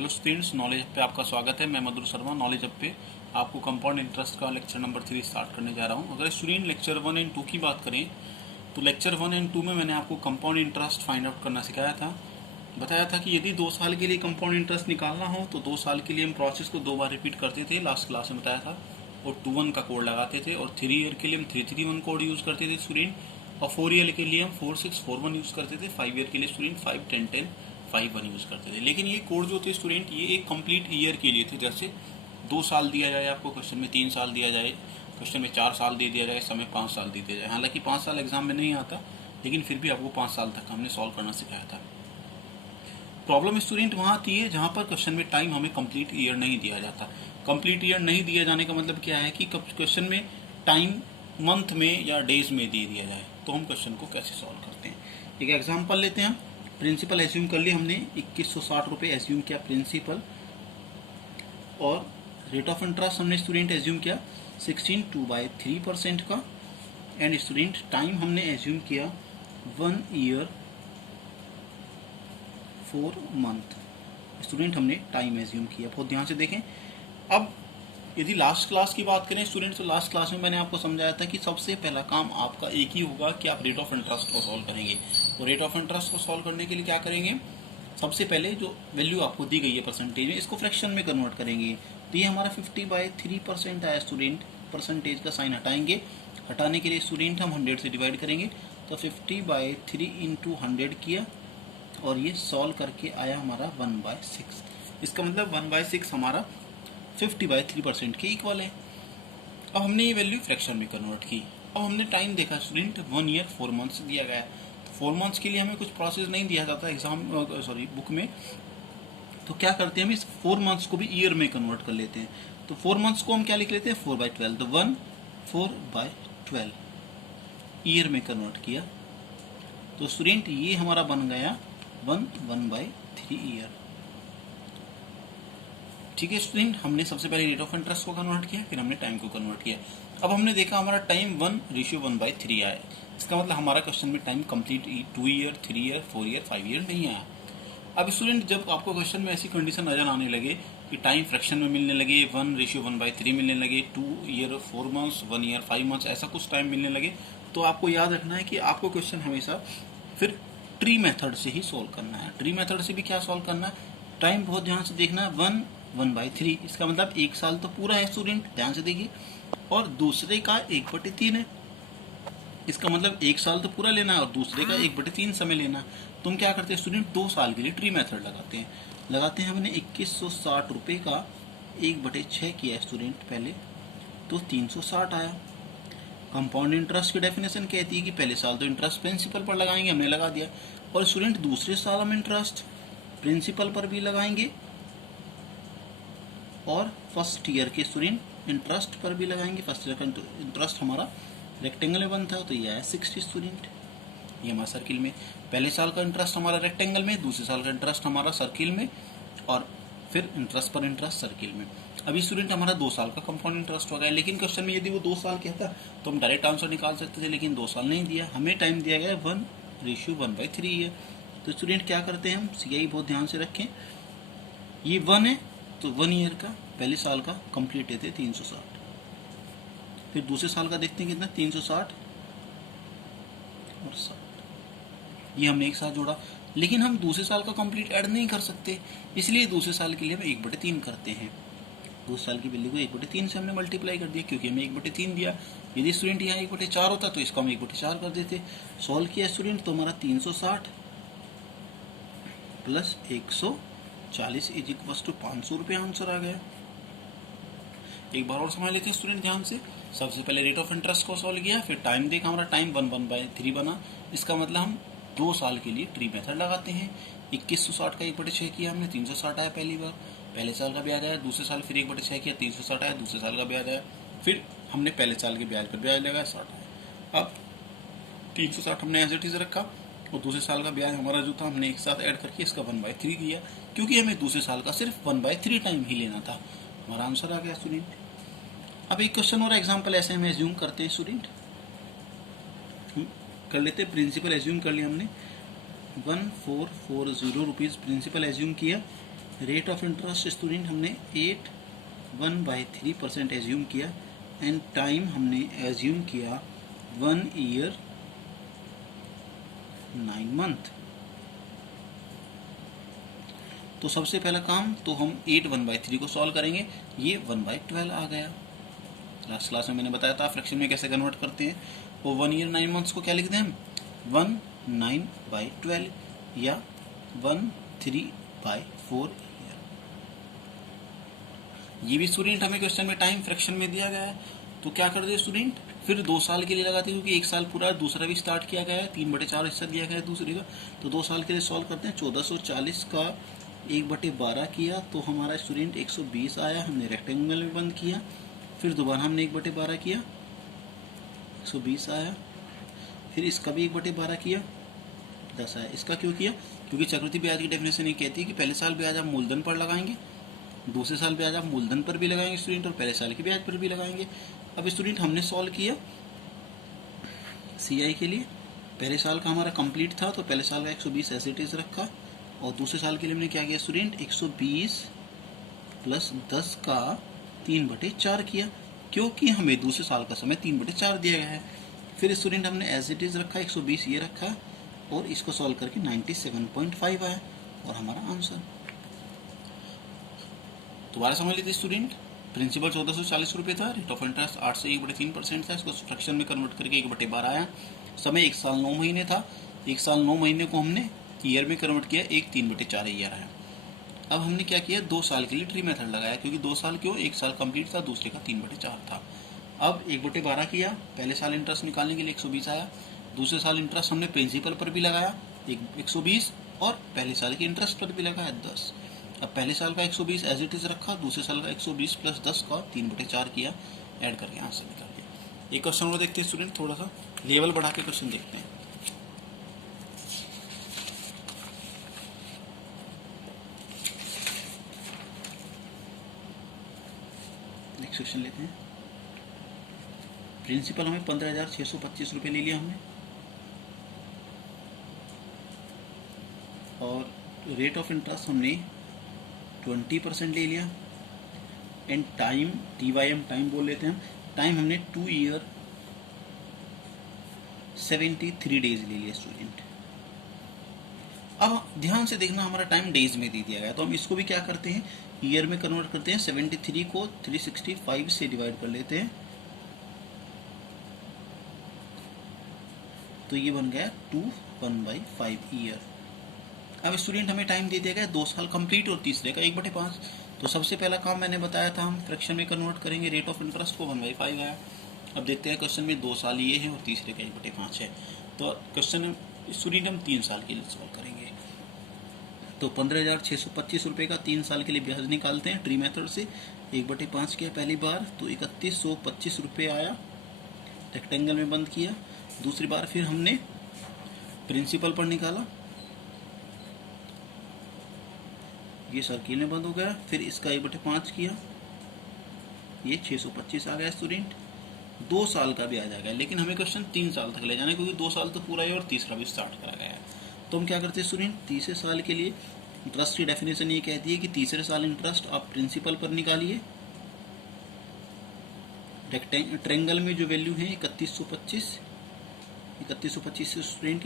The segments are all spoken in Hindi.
हेलो स्टूडेंट्स, नॉलेज पे आपका स्वागत है। मैं मधुर शर्मा। नॉलेज पे आपको कंपाउंड इंटरेस्ट का लेक्चर नंबर 3 स्टार्ट करने जा रहा हूं। अगर स्टूडेंट लेक्चर 1 एंड 2 की बात करें तो लेक्चर 1 एंड 2 में मैंने आपको कंपाउंड इंटरेस्ट फाइंड आउट करना सिखाया था। बताया था कि यदि 2 साल के लिए कंपाउंड इंटरेस्ट निकालना हो तो 2 साल के लिए हम प्रोसेस को 2 बार रिपीट करते थे, लास्ट क्लास में बताया था, और 2-1 का कोड लगाते थे। और 3 ईयर के लिए हम 3-3-1 कोड यूज़ करते थे स्टूडेंट, और 4 ईयर के लिए हम 4-6-4-1 यूज़ करते थे। 5 ईयर के लिए स्टूडेंट 5-10-10-5-1 यूज़ करते थे। लेकिन ये कोड जो थे स्टूडेंट, ये एक कंप्लीट ईयर के लिए थे। जैसे 2 साल दिया जाए आपको क्वेश्चन में, 3 साल दिया जाए क्वेश्चन में, 4 साल दे दिया जाए, समय 5 साल दे दिया जाए। हालांकि 5 साल एग्जाम में नहीं आता, लेकिन फिर भी आपको 5 साल तक हमने सॉल्व करना सिखाया था। प्रॉब्लम स्टूडेंट वहाँ आती है जहाँ पर क्वेश्चन में टाइम हमें कंप्लीट ईयर नहीं दिया जाता। कंप्लीट ईयर नहीं दिया जाने का मतलब क्या है कि क्वेश्चन में टाइम मंथ में या डेज में दे दिया जाए, तो हम क्वेश्चन को कैसे सॉल्व करते हैं। एक एग्जांपल लेते हैं। प्रिंसिपल एज्यूम कर लिया हमने, 2160 रुपये एज्यूम किया प्रिंसिपल, और रेट ऑफ इंटरेस्ट हमने स्टूडेंट एज्यूम किया 16/2/3% का, एंड स्टूडेंट टाइम हमने एज्यूम किया 1 ईयर 4 मंथ। स्टूडेंट हमने टाइम एज्यूम किया, बहुत ध्यान से देखें। अब यदि लास्ट क्लास की बात करें स्टूडेंट, तो लास्ट क्लास में मैंने आपको समझाया था कि सबसे पहला काम आपका एक ही होगा कि आप रेट ऑफ इंटरेस्ट को सॉल्व करेंगे। और रेट ऑफ इंटरेस्ट को सॉल्व करने के लिए क्या करेंगे, सबसे पहले जो वैल्यू आपको दी गई है परसेंटेज में, इसको फ्रैक्शन में कन्वर्ट करेंगे। तो ये हमारा 50/3% आया स्टूडेंट। परसेंटेज का साइन हटाएंगे, हटाने के लिए स्टूडेंट हम 100 से डिवाइड करेंगे, तो 50/3 इंटू 100 किया, और ये सॉल्व करके आया हमारा 1/6। इसका मतलब 1/6 हमारा 50/3% के इक्वल है। अब हमने ये वैल्यू फ्रैक्शन में कन्वर्ट की। अब हमने टाइम देखा स्टूडेंट, 1 ईयर 4 मंथ्स दिया गया है। तो 4 मंथ्स के लिए हमें कुछ प्रोसेस नहीं दिया जाता एग्जाम बुक में, तो क्या करते हैं हम इस 4 मंथ्स को भी ईयर में कन्वर्ट कर लेते हैं। तो 4 मंथ्स को हम क्या लिख लेते हैं, 4/12। तो 1 4/12 ईयर में कन्वर्ट किया, तो स्टूडेंट ये हमारा बन गया 1/3 ईयर। ठीक है स्टूडेंट, हमने सबसे पहले रेट ऑफ इंटरेस्ट को कन्वर्ट किया, फिर हमने टाइम को कन्वर्ट किया। अब हमने देखा हमारा टाइम 1:1/3 आया। इसका मतलब हमारा क्वेश्चन में time complete 2 year 3 year 4 year 5 year नहीं आया। अब स्टूडेंट जब आपको क्वेश्चन में ऐसी कंडीशन नजर आने लगे कि टाइम फ्रैक्शन में मिलने लगे, 1:1/3 मिलने लगे, 2 ईयर 4 मंथ्स, 1 ईयर 5 मंथ्स, ऐसा कुछ टाइम मिलने लगे, तो आपको याद रखना है कि आपको क्वेश्चन हमेशा फिर ट्री मेथड से ही सोल्व करना है। ट्री मेथड से भी क्या सोल्व करना है, टाइम बहुत ध्यान से देखना है, 1/3। इसका मतलब 1 साल तो पूरा है स्टूडेंट, ध्यान से देखिए, और दूसरे का 1/3 है। इसका मतलब 1 साल तो पूरा लेना है और दूसरे का 1/3 समय लेना। तुम क्या करते हैं स्टूडेंट, 2 साल के लिए ट्री मेथड लगाते हैं। हमने 2160 रुपये का 1/6 किया स्टूडेंट पहले, तो 360 आया। कंपाउंड इंटरेस्ट की डेफिनेशन कहती है कि पहले साल तो इंटरेस्ट प्रिंसिपल पर लगाएंगे, हमने लगा दिया, और स्टूडेंट दूसरे साल हम इंटरेस्ट प्रिंसिपल पर भी लगाएंगे, और फर्स्ट ईयर के स्टूडेंट इंटरेस्ट पर भी लगाएंगे। फर्स्ट ईयर का इंटरेस्ट हमारा रेक्टेंगल में बनता है, तो ये आया 60 स्टूडेंट, ये हमारा सर्किल में। पहले साल का इंटरेस्ट हमारा रेक्टेंगल में, दूसरे साल का इंटरेस्ट हमारा सर्किल में, और फिर इंटरेस्ट पर इंटरेस्ट सर्किल में। अभी स्टूडेंट हमारा 2 साल का कंपाउंड इंटरेस्ट हो गया, लेकिन क्वेश्चन में यदि वो 2 साल कहता तो हम डायरेक्ट आंसर निकाल सकते थे, लेकिन 2 साल नहीं दिया, हमें टाइम दिया गया 1:1/3 है। तो स्टूडेंट क्या करते हैं हम, CI बहुत ध्यान से रखें, ये 1 है तो 1 ईयर का पहले साल का कंप्लीट देते 360, फिर दूसरे साल का देखते हैं कितना, 360 और 60, ये हमने एक साथ जोड़ा। लेकिन हम दूसरे साल का कंप्लीट ऐड नहीं कर सकते, इसलिए दूसरे साल के लिए हम 1/3 करते हैं। दूसरे साल की वैल्यू को 1/3 से हमने मल्टीप्लाई कर दिया, क्योंकि हमें 1/3 दिया। यदि स्टूडेंट यहाँ 1/4 होता तो इसको हम 1/4 कर देते। सॉल्व किया स्टूडेंट, तो हमारा 360 प्लस 140 इज इक्वल टू 500 रुपये आंसर आ गया। एक बार और समझ लेते हैं स्टूडेंट ध्यान से। सबसे पहले रेट ऑफ इंटरेस्ट को सॉल्व किया, फिर टाइम देखा, हमारा टाइम 1/3 बना। इसका मतलब हम 2 साल के लिए ट्री मेथड लगाते हैं। 2160 का 1/6 किया हमने, 360 आया पहली बार, पहले साल का ब्याज आया। दूसरे साल फिर 1/6 किया, 360 आया, दूसरे साल का ब्याज आया। फिर हमने पहले साल के ब्याज पर ब्याज लगाया, 60 आया। अब 360 हमने एज इट इज रखा, और दूसरे साल का ब्याज हमारा जो था हमने एक साथ ऐड करके इसका 1/3 किया, क्योंकि हमें दूसरे साल का सिर्फ 1/3 टाइम ही लेना था। हमारा आंसर आ गया स्टूडेंट। अब एक क्वेश्चन और एग्जांपल ऐसे हम एज्यूम करते हैं स्टूडेंट, कर लेते हैं। प्रिंसिपल एज्यूम कर लिया हमने, 1440 रुपीज़ प्रिंसिपल एज्यूम किया, रेट ऑफ इंटरेस्ट स्टूडेंट हमने 8.1/3% एज्यूम किया एंड टाइम हमने एज्यूम किया 1 ईयर 9 मंथ। तो सबसे पहला काम तो हम 8/1/3 को सॉल्व करेंगे, ये 1/12 आ गया। लास्ट क्लास में मैंने बताया था फ्रैक्शन में कैसे कन्वर्ट करते हैं। वो 1 ईयर 9 मंथ्स को क्या लिखते हैं हम, 1/9/12 या 1/3/4 ईयर। ये भी स्टूडेंट हमें क्वेश्चन में टाइम फ्रैक्शन में दिया गया है, तो क्या कर दे स्टूडेंट, फिर 2 साल के लिए लगाते हैं, क्योंकि 1 साल पूरा दूसरा भी स्टार्ट किया गया है, 3/4 हिस्सा दिया गया है दूसरे का, तो 2 साल के लिए सॉल्व करते हैं। 1440 का 1/12 किया तो हमारा स्टूडेंट 120 आया, हमने रेक्टेंगल में बंद किया। फिर दोबारा हमने 1/12 किया, 120 आया। फिर इसका भी 1/12 किया, 10 आया। इसका क्यों किया, क्योंकि चक्रवृद्धि ब्याज की डेफिनेशन ये कहती है कि पहले साल ब्याज आप मूलधन पर लगाएंगे, दूसरे साल ब्याज आप मूलधन पर भी लगाएंगे स्टूडेंट, और पहले साल के ब्याज पर भी लगाएंगे। अब स्टूडेंट हमने सॉल्व किया CI के लिए, पहले साल का हमारा कंप्लीट था तो पहले साल का 120 एज इट इज रखा, और दूसरे साल के लिए हमने क्या किया स्टूडेंट, 120 प्लस 10 का 3/4 किया, क्योंकि हमें दूसरे साल का समय 3/4 दिया गया है। फिर स्टूडेंट हमने एज इट इज रखा, 120 ये रखा, और इसको सॉल्व करके 97.5 आया और हमारा आंसर। दोबारा समझ लीजिए स्टूडेंट, प्रिंसिपल 1440 रुपये था, रेट ऑफ इंटरेस्ट 8 से 1/3% था, इसको फ्रैक्शन में कन्वर्ट करके 1/12 आया। समय 1 साल 9 महीने था, 1 साल 9 महीने को हमने ईयर में कन्वर्ट किया, 1 3/4 ईयर आया। अब हमने क्या किया, 2 साल के लिए ट्री मेथड लगाया, क्योंकि 2 साल क्यों, 1 साल कंप्लीट था, दूसरे का 3/4 था। अब 1/12 किया, पहले साल इंटरेस्ट निकालने के लिए 120 आया, दूसरे साल इंटरेस्ट हमने प्रिंसिपल पर भी लगाया 120, और पहले साल के इंटरेस्ट पर भी लगाया 10। अब पहले साल का 120 एज इट इज रखा, दूसरे साल का 120 प्लस 10 का 3/4 किया, ऐड करके आंसर निकाल दिया। एक क्वेश्चन और देखते हैं स्टूडेंट, थोड़ा सा लेवल बढ़ा के क्वेश्चन देखते हैं। नेक्स्ट क्वेश्चन लेते हैं। प्रिंसिपल हमें 15,625 रुपये ले लिया हमने, और रेट ऑफ इंटरेस्ट हमने 20% ले लिया, एंड टाइम TYM टाइम बोल लेते हैं हम, टाइम हमने 2 ईयर 73 डेज ले लिया स्टूडेंट। अब ध्यान से देखना, हमारा टाइम डेज में दे दिया गया, तो हम इसको भी क्या करते हैं, ईयर में कन्वर्ट करते हैं। 73 को 365 से डिवाइड कर लेते हैं, तो ये बन गया 2/1/5 ईयर। अब स्टूडेंट हमें टाइम दे दिया गया 2 साल कंप्लीट और तीसरे का 1/5। तो सबसे पहला काम मैंने बताया था, हम फ्रैक्शन में कन्वर्ट करेंगे, रेट ऑफ इंटरेस्ट को 1/5 आया। अब देखते हैं क्वेश्चन में 2 साल ये है और तीसरे का 1/5 है, तो क्वेश्चन स्टूडेंट हम 3 साल के लिए सॉल्व करेंगे। तो 15,625 रुपये का 3 साल के लिए ब्याज निकालते हैं ट्री मेथड से, 1/5 किया पहली बार तो 3125 रुपये आया, रेक्टेंगल में बंद किया। दूसरी बार फिर हमने प्रिंसिपल पर निकाला, ये सर्किल में बंद हो गया, फिर इसका 1/5 किया, ये 625 आ गया स्टूडेंट। 2 साल का भी आ जाएगा, लेकिन हमें क्वेश्चन 3 साल तक ले जाना है, क्योंकि 2 साल तो पूरा है और तीसरा भी स्टार्ट करा गया है। तो हम क्या करते हैं स्टूडेंट, तीसरे साल के लिए इंटरेस्ट की डेफिनेशन ये कहती है कि तीसरे साल इंटरेस्ट आप प्रिंसिपल पर निकालिए, ट्रेंगल में जो वैल्यू है 3125 से स्टूडेंट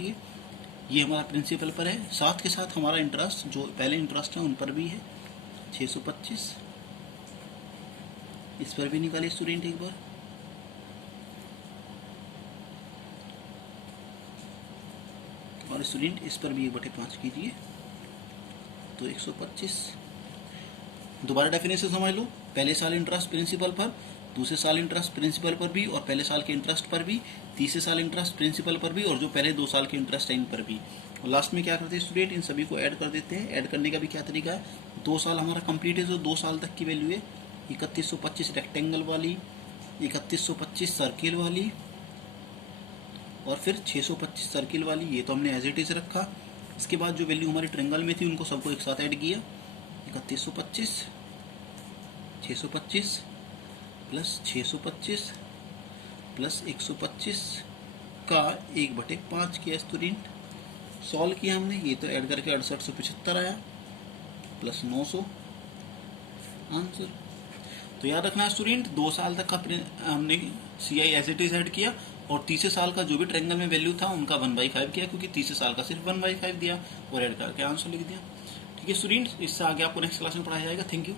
ये हमारा प्रिंसिपल पर है, साथ के साथ हमारा इंटरेस्ट जो पहले इंटरेस्ट है उन पर भी है 625, इस पर भी निकालिए स्टूडेंट एक बार। और स्टूडेंट इस पर भी 1/5 कीजिए, तो 125। दोबारा डेफिनेशन समझ लो, पहले साल इंटरेस्ट प्रिंसिपल पर, दूसरे साल इंटरेस्ट प्रिंसिपल पर भी और पहले साल के इंटरेस्ट पर भी, तीसरे साल इंटरेस्ट प्रिंसिपल पर भी और जो पहले 2 साल के इंटरेस्ट है इन पर भी। और लास्ट में क्या करते हैं स्टूडेंट, इन सभी को ऐड कर देते हैं। ऐड करने का भी क्या तरीका है, 2 साल हमारा कंप्लीट है, तो 2 साल तक की वैल्यू है 3125 रेक्टेंगल वाली, 3125 सर्किल वाली, और फिर 625 सर्किल वाली, ये तो हमने एज इट इज रखा। इसके बाद जो वैल्यू हमारी ट्रेंगल में थी उनको सबको एक साथ ऐड किया, 3125 625 प्लस 625 प्लस 125 का 1/5 किया स्टूडेंट। सॉल्व किया हमने, ये तो ऐड करके 6875 आया, प्लस 900 आंसर। तो याद रखना है स्टूडेंट, 2 साल तक का हमने सी I as it is add किया और तीसरे साल का जो भी ट्रायंगल में वैल्यू था उनका 1/5 किया, क्योंकि तीसरे साल का सिर्फ 1/5 दिया और ऐड करके आंसर लिख दिया। ठीक है स्टूडेंट्स, इससे आगे आपको नेक्स्ट क्लास में पढ़ाया जाएगा। Thank you.